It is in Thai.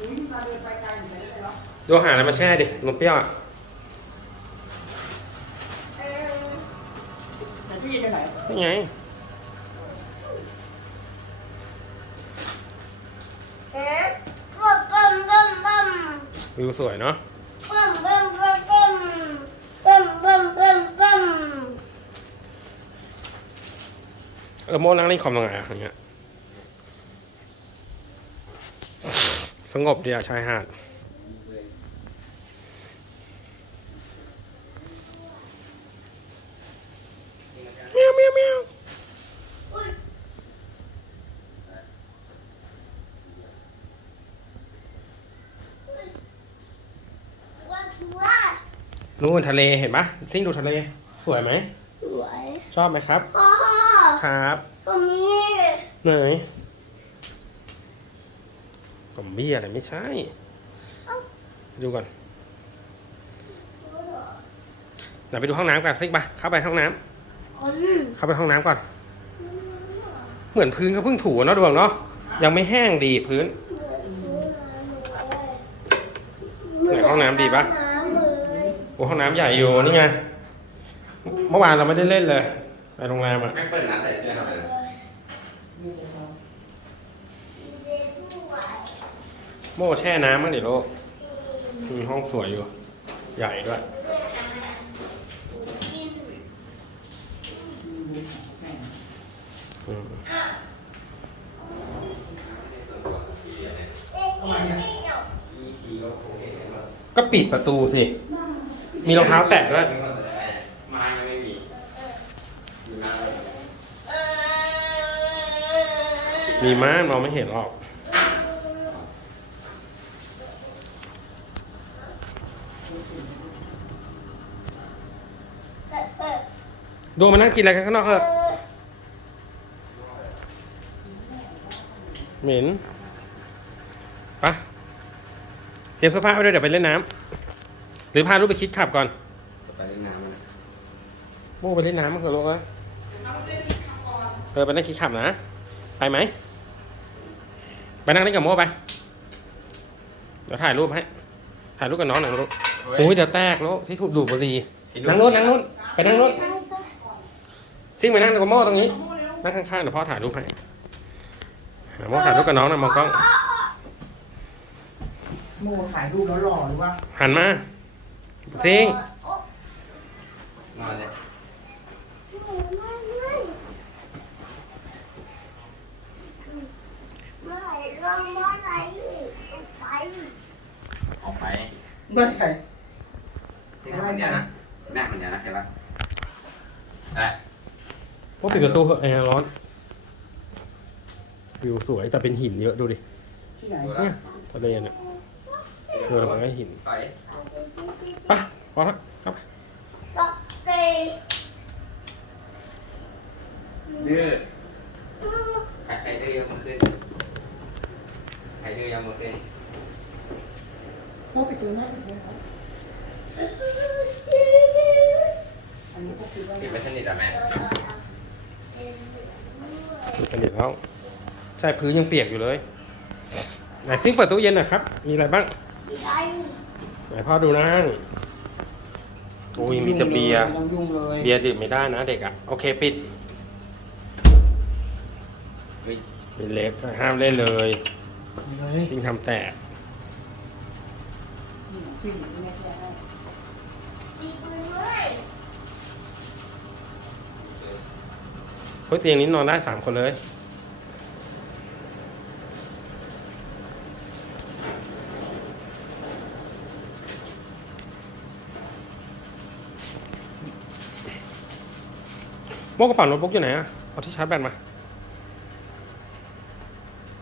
อุ้ยมาเดินไปไกลอยู่เลยเนาะดูอาหารอะไรมาแช่ดินมเปรี้ยวอะเออแต่พี่ไปไหนนี่ไงเอ๊ะปุ๊บปุ๊บปุ๊บปุ๊บวิวสวยเนาะปุ๊บปุ๊บปุ๊บปุ๊บปุ๊บปุ๊บปุ๊บปุ๊บเออโมนั่งเล่นคอมตรงไหนอะอย่างเงี้ย สงบดีอะชายหาด เมียวเมียวเมียวว่าว่านู่นทะเลเห็นปะซิ่งดูทะเล สวยไหม สวย ชอบไหมครับ พ่อครับก็มีเหนื่อยก อมบี้อะไรไม่ใช่ ดูก่อนเดี๋ยวไปดูห้องน้ำกันซิกปะเข้าไปห้องน้ำคนเข้าไปห้องน้ำก่อน เหมือนพื้นเขาเพิ่งถูเนาะดวงเนาะยังไม่แห้งดีพื้นไหนห้องน้ำดีปะน้ำเลยโอ้ห้องน้ำใหญ่อยู่นี่ไงเมื่อวานเราไม่ได้เล่นเลย ไปโรงแรมอะแม่งเปิดน้ำใส่เสื้อทำไมล่ะมีแต่ซอง โม่แช่น้ำมั้งเดี๋ยวโลกมีห้องสวยอยู่ ใหญ่ด้วยก็ปิดประตูสิ มีรองเท้าแตะด้วย มีม้านมองไม่เห็นหรอก ดูมานั่งกินอะไรกันข้างนอกเถอะเหม็นไปะเตรียมเสื้อผ้าไว้ด้วยเดี๋ยวไปเล่นน้ำหรือพาลูกไปคิดขับก่อนจะไปเล่นน้ำมันนะโม่ไปเล่นน้ำมั้งเถอะลูกเอ้ยเออไปเล่นคิดขับนะ ไปไหมไป นั่งเล่นกับโม่ไป เดี๋ยวถ่ายรูปให้ ถ่ายรูปกับน้องหน่อยลูกโอ้ยเดี๋ยวแตกลูกที่ถูกดูดบุหรี่นั่งนู้นนั่งนู้นไปนั่งนู้นซิ่งไปนั่งกับโม่ตรงนี้ นั่งข้างๆเดี๋ยวพ่อถ่ายรูปให้เดี๋ยวโม่ถ่ายรูปกับน้องนะมองกล้อง โมถ่ายรูปแล้วหล่อหรือว่าหันมาซิ่งนอนเลย อไหร่ลงเมื่อไหร่ไปออกไปไม่ใครที่คนเดียวนะแม่คนเดียวนะใช่ปะได้พวกปิดประตูเถอะแอร์ร้อน วิวสวยแต่เป็นหินเยอะดูดิที่ไหนดูแล้เนี่วยทะเลเนี่ยดูแล้วมันก็หินต่อยไปพอละครับก็เตะดื้อใครใครดื้อยกมือขึ้นใคร ดื้อยกมือขึ้นโมไปเจอหน้าอีกแล้วอันนี้ก็คือว่าปิดไม่สนิทอะแม่สนิทแล้วใช่พื้นยังเปียกอยู่เลยไหนซิ่งเปิดตู้เย็นหน่อยครับ มีอะไรบ้างไหนพ่อดูนั่งโอ้ยมีแต่เบียร์ไม่ต้องยุ่งเบียร์ดื่มไม่ได้นะเด็กอะ โอเคปิดเป็นเล็กห้ามเล่นเลย เลยซิ่งทำแตกสิ่งที่ไม่ใช่ให้ปีปืนเลยเฮ้ยเตียงนี้นอนได้สามคนเลยโมกกระเป๋าโน้ตบุ๊กอยู่ไหนอะเอาที่ชาร์จแบตมา